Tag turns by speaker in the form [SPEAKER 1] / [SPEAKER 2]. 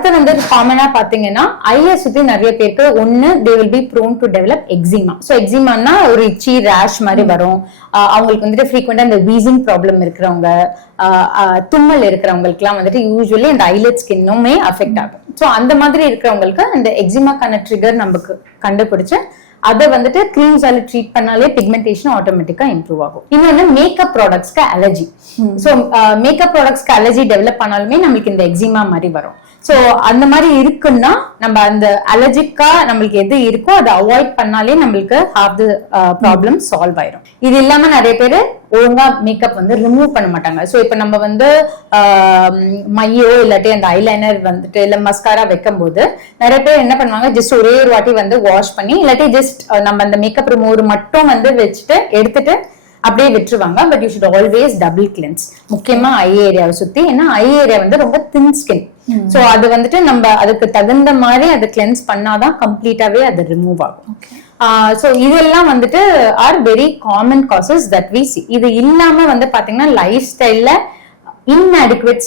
[SPEAKER 1] அடுத்து வந்து காமனா பாத்தீங்கன்னா ஐய சுத்தி நிறைய பேருக்கு ஒண்ணு they will be prone to develop eczema so எக்ஸிமானா ஒரு இச்சி ரேஷ் மாதிரி வரும். அவங்களுக்கு வந்துட்டு ஃப்ரீக்வெண்டா இந்த வீசிங் ப்ராப்ளம் இருக்கிறவங்க தும்மல் இருக்கிறவங்களுக்குலாம் வந்துட்டு யூஸ்வலி இந்த ஐலட் ஸ்கின்னுமே அஃபெக்ட் ஆகும். ஸோ அந்த மாதிரி இருக்கிறவங்களுக்கு இந்த எக்ஸிமாக்கான ட்ரிகர் நமக்கு கண்டுபிடிச்சு அதை வந்துட்டு கிரீம்ஸால ட்ரீட் பண்ணாலே பிக்மெண்டேஷன் ஆட்டோமேட்டிக்கா இம்ப்ரூவ் ஆகும். இன்னொன்னு மேக்கப் ப்ராடக்ட்ஸ்க்கு அலர்ஜி ஸோ மேக்கப் ப்ராடக்ட்ஸ்க்கு அலர்ஜி டெவலப் பண்ணாலுமே நம்மளுக்கு இந்த எக்ஸிமா மாதிரி வரும். ஸோ அந்த மாதிரி இருக்குன்னா நம்ம அந்த அலர்ஜிக்கா நம்மளுக்கு எது இருக்கோ அதை அவாய்ட் பண்ணாலே நம்மளுக்கு ஹாஃப் த ப்ராப்ளம் சால்வ் ஆயிரும். இது இல்லாம நிறைய பேர் ஒழுங்கா மேக்கப் வந்து ரிமூவ் பண்ண மாட்டாங்க. ஸோ இப்போ நம்ம வந்து மையோ இல்லாட்டி அந்த ஐலைனர் வந்துட்டு இல்ல மஸ்காரா வைக்கும் போது நிறைய பேர் என்ன பண்ணுவாங்க ஜஸ்ட் ஒரே ஒரு வாட்டி வந்து வாஷ் பண்ணி இல்லாட்டி ஜஸ்ட் நம்ம அந்த மேக்கப் ரிமூவர் மட்டும் வந்து வச்சுட்டு எடுத்துட்டு அப்படியே விட்டுருவாங்க. But you should always double cleanse முக்கியமா ஐ ஏரியாவை சுத்தி. ஏன்னா ஐ ஏரியா வந்து ரொம்ப தின் ஸ்கின் சோ அது வந்துட்டு நம்ம அதுக்கு தகுந்த மாதிரி அதை கிளென்ஸ் பண்ணாதான் கம்ப்ளீட்டாவே அது ரிமூவ் ஆகும். ஸோ இதெல்லாம் வந்துட்டு are very common causes that we see இது இல்லாம வந்து பாத்தீங்கன்னா லைஃப் ஸ்டைல்ல இன்அடிக்குவேட்